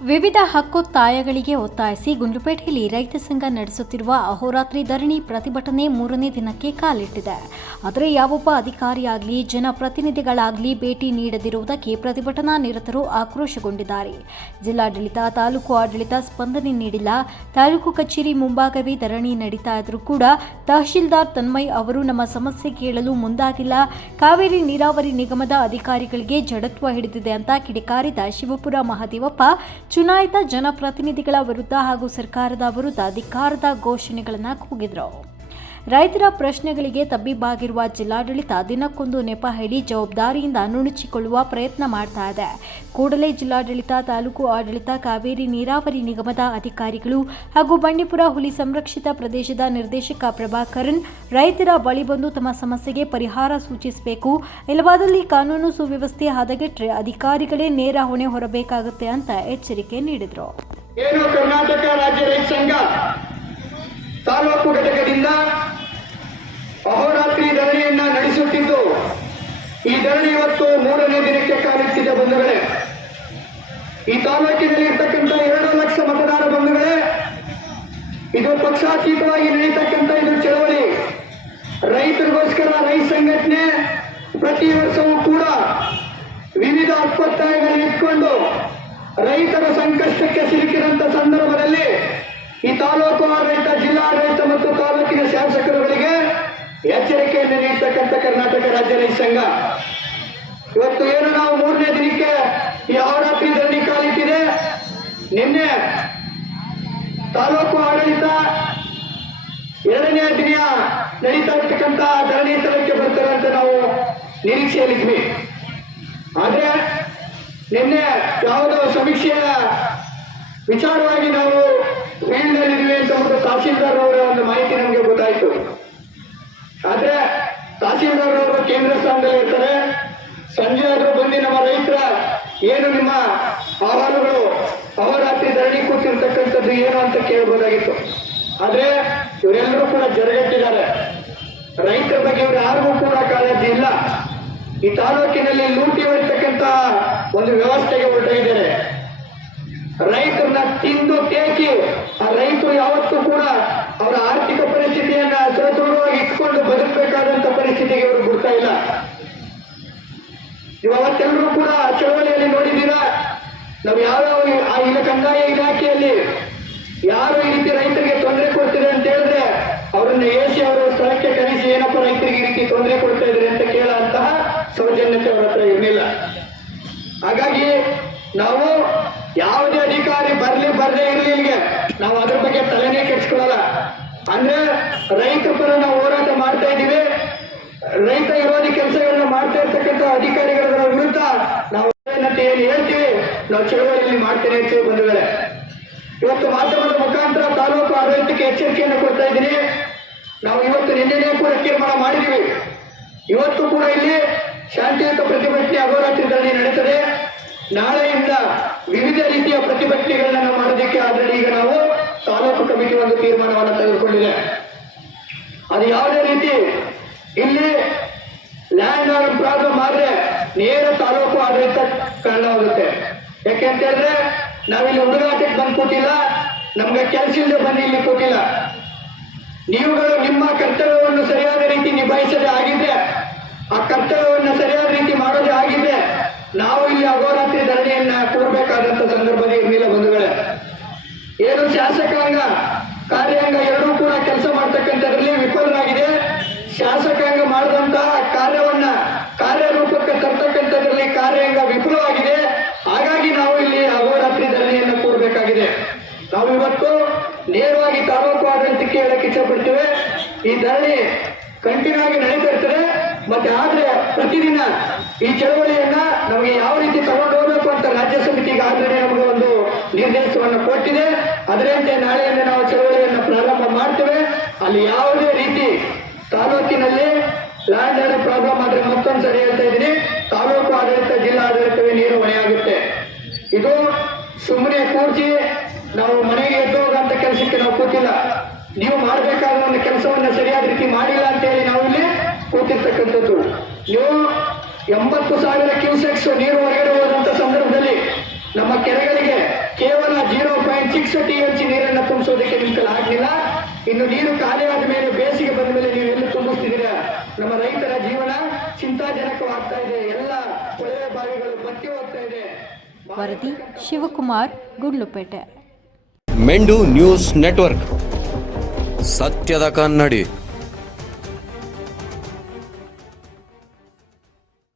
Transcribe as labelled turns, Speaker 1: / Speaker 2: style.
Speaker 1: ವಿವಿಧ ಹಕ್ಕು ತಾಯಗಳಿಗೆ ಒತ್ತಾಯಿಸಿ ಗುಂಡ್ಲುಪೇಟೆಯಲ್ಲಿ ರೈತ ಸಂಘ ನಡೆಸುತ್ತಿರುವ ಅಹೋರಾತ್ರಿ ಧರಣಿ ಪ್ರತಿಭಟನೆ ಮೂರನೇ ದಿನಕ್ಕೆ ಕಾಲಿಟ್ಟಿದೆ. ಆದರೆ ಯಾವೊಬ್ಬ ಅಧಿಕಾರಿಯಾಗಲಿ, ಜನಪ್ರತಿನಿಧಿಗಳಾಗಲಿ ಭೇಟಿ ನೀಡದಿರುವುದಕ್ಕೆ ಪ್ರತಿಭಟನಾ ನಿರತರು ಆಕ್ರೋಶಗೊಂಡಿದ್ದಾರೆ. ಜಿಲ್ಲಾಡಳಿತ, ತಾಲೂಕು ಆಡಳಿತ ಸ್ಪಂದನೆ ನೀಡಿಲ್ಲ. ತಾಲೂಕು ಕಚೇರಿ ಮುಂಭಾಗವೇ ಧರಣಿ ನಡೀತಾ ಇದ್ರೂ ಕೂಡ ತಹಶೀಲ್ದಾರ್ ತನ್ಮಯ್ ಅವರು ನಮ್ಮ ಸಮಸ್ಯೆ ಕೇಳಲು ಮುಂದಾಗಿಲ್ಲ. ಕಾವೇರಿ ನೀರಾವರಿ ನಿಗಮದ ಅಧಿಕಾರಿಗಳಿಗೆ ಜಡತ್ವ ಹಿಡಿದಿದೆ ಅಂತ ಕಿಡಿಕಾರಿದ ಶಿವಪುರ ಮಹದೇವಪ್ಪ ಚುನಾಯಿತ ಜನಪ್ರತಿನಿಧಿಗಳ ವಿರುದ್ಧ ಹಾಗೂ ಸರ್ಕಾರದ ವಿರುದ್ಧ ಅಧಿಕಾರದ ಘೋಷಣೆಗಳನ್ನು ಕೂಗಿದ್ರು. ರೈತರ ಪ್ರಶ್ನೆಗಳಿಗೆ ತಬ್ಬಿಬ್ಬಾಗಿರುವ ಜಿಲ್ಲಾಡಳಿತ ದಿನಕ್ಕೊಂದು ನೆಪ ಹೇಳಿ ಜವಾಬ್ದಾರಿಯಿಂದ ನುಣುಚಿಕೊಳ್ಳುವ ಪ್ರಯತ್ನ ಮಾಡ್ತಾ ಇದೆ. ಕೂಡಲೇ ಜಿಲ್ಲಾಡಳಿತ, ತಾಲೂಕು ಆಡಳಿತ, ಕಾವೇರಿ ನೀರಾವರಿ ನಿಗಮದ ಅಧಿಕಾರಿಗಳು ಹಾಗೂ ಬಂಡೀಪುರ ಹುಲಿ ಸಂರಕ್ಷಿತ ಪ್ರದೇಶದ ನಿರ್ದೇಶಕ ಪ್ರಭಾಕರನ್ ರೈತರ ಬಳಿ ಬಂದು ತಮ್ಮ ಸಮಸ್ಯೆಗೆ ಪರಿಹಾರ ಸೂಚಿಸಬೇಕು. ಇಲ್ಲವಾದಲ್ಲಿ ಕಾನೂನು ಸುವ್ಯವಸ್ಥೆ ಹದಗೆಟ್ಟರೆ ಅಧಿಕಾರಿಗಳೇ ನೇರ ಹೊಣೆ ಹೊರಬೇಕಾಗುತ್ತೆ ಅಂತ ಎಚ್ಚರಿಕೆ ನೀಡಿದರು.
Speaker 2: ಏನು ಕರ್ನಾಟಕ ರಾಜ್ಯ ರೈತ ಸಂಘ ತಾಲೂಕು ಘಟಕದಿಂದ ಅಹೋರಾತ್ರಿ ಧರಣಿಯನ್ನ ನಡೆಸುತ್ತಿದ್ದು ಈ ಧರಣಿ ಇವತ್ತು ಮೂರನೇ ದಿನಕ್ಕೆ ಕಾಲಿಟ್ಟಿದೆ ಬಂಧುಗಳೇ, ಈ ತಾಲೂಕಿನಲ್ಲಿ ಇರ್ತಕ್ಕಂಥ ಎರಡು ಲಕ್ಷ ಮತದಾರ ಬಂಧುಗಳೇ, ಇದು ಪಕ್ಷಾತೀತವಾಗಿ ನಡೀತಕ್ಕಂಥ ಇದು ಚಳವಳಿ. ರೈತರಿಗೋಸ್ಕರ ರೈತ ಸಂಘಟನೆ ಪ್ರತಿ ವರ್ಷವೂ ಕೂಡ ವಿವಿಧ ಅಪ್ಪತ್ತಾಯಗಳನ್ನು ಇಟ್ಕೊಂಡು ರೈತರ ಸಂಕಷ್ಟಕ್ಕೆ ಸಿಲುಕಿದಂತ ಸಂದರ್ಭದಲ್ಲಿ ಈ ತಾಲೂಕು ರಾಜ್ಯ ಸಂಘ. ಇವತ್ತು ಏನು ನಾವು ಮೂರನೇ ದಿನಕ್ಕೆ ಈ ರಾತ್ರಿ ಕಾಲಿಟ್ಟಿದೆ? ನಿನ್ನೆ ತಾಲೂಕು ಆಡಳಿತ ಎರಡನೇ ದಿನ ನಡೀತಾ ಇರ್ತಕ್ಕಂಥ ಧರಣಿ ಸ್ಥಳಕ್ಕೆ ಬರ್ತಾರೆ ಅಂತ ನಾವು ನಿರೀಕ್ಷೆಯಲ್ಲಿದ್ವಿ. ಆದ್ರೆ ನಿನ್ನೆ ಯಾವುದೋ ಸಮೀಕ್ಷೆಯ ವಿಚಾರವಾಗಿ ನಾವು ಏನು ನಿಮ್ಮ ಅಹವಾಲುಗಳು ಅವರಾತ್ರಿ ಧರಣಿ ಕೂತಿರ್ತಕ್ಕಂಥದ್ದು ಏನು ಅಂತ ಕೇಳಬಹುದಾಗಿತ್ತು. ಆದ್ರೆ ಇವರೆಲ್ಲರೂ ಕೂಡ ಜರಗಟ್ಟಿದ್ದಾರೆ. ರೈತರ ಬಗ್ಗೆ ಇವರು ಯಾರಿಗೂ ಕೂಡ ಕಾಳಜಿ ಇಲ್ಲ. ಈ ತಾಲೂಕಿನಲ್ಲಿ ಲೂಟಿ ಹೊಡಿತಕ್ಕಂತ ಒಂದು ವ್ಯವಸ್ಥೆಗೆ ಹೊರಟಿದ್ದಾರೆ ರೈತರನ್ನ ತಿಂದು ತೇಕಿ ಆ ರೈತರು ಯಾವತ್ತೂ ಕೂಡ ಅವರ ಆರ್ಥಿಕ ಪರಿಸ್ಥಿತಿಯನ್ನ ಸದೃಢವಾಗಿ ಇಟ್ಕೊಂಡು ಬದುಕಬೇಕಾದಂತ ಪರಿಸ್ಥಿತಿಗೆ ಇವರು ಬಿಡ್ತಾ ಇಲ್ಲ. ಇವತ್ತೆಲ್ಲರೂ ಕೂಡ ನೋಡಿದ್ದೀರಾ ನಾವು ಆ ಇಲ್ಲ ಕಂದಾಯ ಇಲಾಖೆಯಲ್ಲಿ ಯಾರು ಈ ರೀತಿ ರೈತರಿಗೆ ತೊಂದರೆ ಕೊಡ್ತಿದೆ ಅಂತ ಹೇಳಿದ್ರೆ ಅವರನ್ನ ಏಸಿ ಅವರ ಸ್ಥಳಕ್ಕೆ ಕರೆಸಿ ಏನಪ್ಪ ರೈತರಿಗೆ ಈ ರೀತಿ ತೊಂದರೆ ಕೊಡ್ತಾ ಇದ್ರಿ ಅಂತ ಕೇಳುವಂತಹ ಸೌಜನ್ಯತೆ ಅವರ ಹತ್ರ ಇರಲಿಲ್ಲ ಹಾಗಾಗಿ ನಾವು ಯಾವುದೇ ಅಧಿಕಾರಿ ಬರ್ಲಿ ಬರ್ದೇ ಇರಲಿ ಇಲ್ಲಿಗೆ, ನಾವು ಅದ್ರ ಬಗ್ಗೆ ತಲೆನೇ ಕೆಡ್ಸ್ಕೊಳ್ಳಲ್ಲ ಅಂದ್ರೆ ರೈತ ಪರ ನಾವು ಹೋರಾಟ ಮಾಡ್ತಾ ಇದ್ದೀವಿ. ರೈತ ವಿರೋಧಿ ಕೆಲಸಗಳನ್ನ ಮಾಡ್ತಾ ಇರ್ತಕ್ಕಂಥ ಅಧಿಕಾರಿಗಳ ವಿರುದ್ಧ ನಾವು ಏನು ಹೇಳ್ತೀವಿ? ನಾವು ಚಳವಳಿಯಲ್ಲಿ ಮಾಡ್ತೇನೆ ಅಂತ ಬಂದಿದ್ದಾರೆ. ಇವತ್ತು ಮಾಧ್ಯಮದ ಮುಖಾಂತರ ತಾಲೂಕು ಆಡಳಿತಕ್ಕೆ ಎಚ್ಚರಿಕೆಯನ್ನು ಕೊಡ್ತಾ ಇದ್ದೀನಿ. ನಾವು ಇವತ್ತು ನಿನ್ನೆನೇ ಕೂಡ ತೀರ್ಮಾನ ಮಾಡಿದ್ದೀವಿ. ಇವತ್ತು ಕೂಡ ಇಲ್ಲಿ ಶಾಂತಿಯುತ ಪ್ರತಿಭಟನೆ ಅಹೋರಾತ್ರಿ ಧರಣಿ ನಡೀತದೆ. ನಾಳೆಯಿಂದ ವಿವಿಧ ರೀತಿಯ ಪ್ರತಿಭಟನೆಗಳನ್ನ ಮಾಡೋದಕ್ಕೆ ಆದರೆ ಈಗ ನಾವು ತಾಲೂಕು ಕಮಿಟಿ ಒಂದು ತೀರ್ಮಾನವನ್ನು ತೆಗೆದುಕೊಂಡಿದೆ. ಅದು ಯಾವುದೇ ರೀತಿ ಇಲ್ಲಿ ಲ್ಯಾಂಡ್ ಪ್ರಾಬ್ಲಮ್ ಆದರೆ ನೇರ ತಾಲೂಕು ಯಾಕೆಂತ ಹೇಳಿದ್ರೆ ನಾವಿಲ್ಲಿ ಹುಡುಗಾಟಕ್ಕೆ ಬಂದು ಕೊಟ್ಟಿಲ್ಲ, ನಮ್ಗೆ ಕೆಲಸ ಇಲ್ಲದೆ ಬಂದು ಇಲ್ಲಿ ಕೊಟ್ಟಿಲ್ಲ. ನೀವುಗಳು ನಿಮ್ಮ ಕರ್ತವ್ಯವನ್ನು ಸರಿಯಾದ ರೀತಿ ನಿಭಾಯಿಸದೆ ಆಗಿದ್ರೆ, ಆ ಕರ್ತವ್ಯವನ್ನು ಸರಿಯಾದ ರೀತಿ ಮಾಡೋದೇ ಆಗಿದ್ರೆ, ನಾವು ಇಲ್ಲಿ ಅಹೋರಾತ್ರಿ ಧರಣಿಯನ್ನ ಕೂಡಬೇಕಾದಂತ ಸಂದರ್ಭದಲ್ಲಿ ಇರಲಿಲ್ಲ ಬಂಧುಗಳೇ. ಏನು ಶಾಸಕಾಂಗ, ಕಾರ್ಯಾಂಗ ಎರಡೂ ಕೂಡ ಕೆಲಸ ಮಾಡ್ತಕ್ಕಂಥದ್ರಲ್ಲಿ ವಿಫಲರಾಗಿದೆ ಶಾಸಕಾಂಗ ಮಾಡಿದಂತಹ ಕಾರ್ಯವನ್ನ ಕಾರ್ಯರೂಪಕ್ಕೆ ತರ್ತಕ್ಕಂಥದ್ರಲ್ಲಿ ಕಾರ್ಯಾಂಗ ವಿಫಲವಾಗಿದೆ ಹಾಗಾಗಿ ನಾವು ಇಲ್ಲಿ ಅಹೋರಾತ್ರಿ ಧರಣಿಯನ್ನ ಕೂಡಬೇಕಾಗಿದೆ ನಾವು ಇವತ್ತು ನೇರವಾಗಿ ತಾಲೂಕು ಆಡಳಿತಕ್ಕೆ ಹೇಳಕ್ಕೆ ಇಷ್ಟಪಡ್ತೇವೆ. ಈ ಧರಣಿ ಕಂಟಿನ್ಯೂ ಆಗಿ ನಡೀತಾ ಇರ್ತದೆ. ಮತ್ತೆ ಆದ್ರೆ ಪ್ರತಿದಿನ ಈ ಚಳವಳಿಯನ್ನ ನಮಗೆ ಯಾವ ರೀತಿ ತಗೊಂಡು ಹೋಗ್ಬೇಕು ಅಂತ ರಾಜ್ಯ ಸಮಿತಿಗೆ ಆದ್ರೆ ನಮಗೆ ಒಂದು ನಿರ್ದೇಶವನ್ನು ಕೊಟ್ಟಿದೆ. ಅದರಂತೆ ನಾಳೆಯಿಂದ ನಾವು ಚಳವಳಿಯನ್ನು ಪ್ರಾರಂಭ ಮಾಡ್ತೇವೆ. ಅಲ್ಲಿ ಯಾವುದೇ ರೀತಿ ತಾಲೂಕಿನಲ್ಲಿ ಲ್ಯಾಂಡ್ ಆರ್ಡರ್ ಪ್ರಾಬ್ಲಮ್ ಆದ್ರೆ ಮತ್ತೊಂದು ಸರಿ ಹೇಳ್ತಾ ಇದ್ದೀನಿ. ತಾಲೂಕು ಆಡಳಿತ ಜಿಲ್ಲಾ ಆಡಳಿತವೇ ನೀರು ಹೊಣೆಯಾಗುತ್ತೆ. ಇದು ಸುಮ್ಮನೆ ಕೂರ್ಚಿ ನಾವು ಮನೆಗೆ ಎದ್ದೋಗಂತ ಕೆಲಸಕ್ಕೆ ನಾವು ಕೂತಿಲ್ಲ. ನೀವು ಮಾಡಬೇಕಾದ ಒಂದು ಕೆಲಸವನ್ನು ಸರಿಯಾದ ರೀತಿ ಮಾಡಿಲ್ಲ ಅಂತ ಹೇಳಿ ನಾವು ಇಲ್ಲಿ ಕೂತಿರ್ತಕ್ಕಂಥದ್ದು. ನೀವು ಎಂಬತ್ತು ಸಾವಿರ ಕ್ಯೂಸೆಕ್ಸ್ ನೀರು ಹೊರಗಡೆ ಹೋದಂಥ ಸಂದರ್ಭದಲ್ಲಿ ನಮ್ಮ ಕೆರೆಗಳಿಗೆ ಕೇವಲ zero point six T H ನೀರನ್ನು ತುಂಬಿಸೋದಕ್ಕೆ ನಿಂತಲು ಆಗಲಿಲ್ಲ. ಇನ್ನು ನೀರು ಖಾಲಿ ಆದ ಮೇಲೆ ಬೇಸಿಗೆ ಬಂದ ಮೇಲೆ ನೀವು ಎಲ್ಲಿ ತುಂಬಿಸ್ತಿದ್ದೀರಾ? ನಮ್ಮ ರೈತರ ಜೀವನ ಚಿಂತಾಜನಕವಾಗ್ತಾ ಇದೆ. ಎಲ್ಲ ಕೊಳವೆ ಬಾವಿಗಳು ಬತ್ತಿ ಹೋಗ್ತಾ ಇದೆ.
Speaker 1: ವರದಿ ಶಿವಕುಮಾರ್ ಗುಂಡ್ಲುಪೇಟೆ.
Speaker 3: ಮೆಂಡು ನ್ಯೂಸ್ ನೆಟ್ವರ್ಕ್. ಸತ್ಯದ ಕನ್ನಡಿ.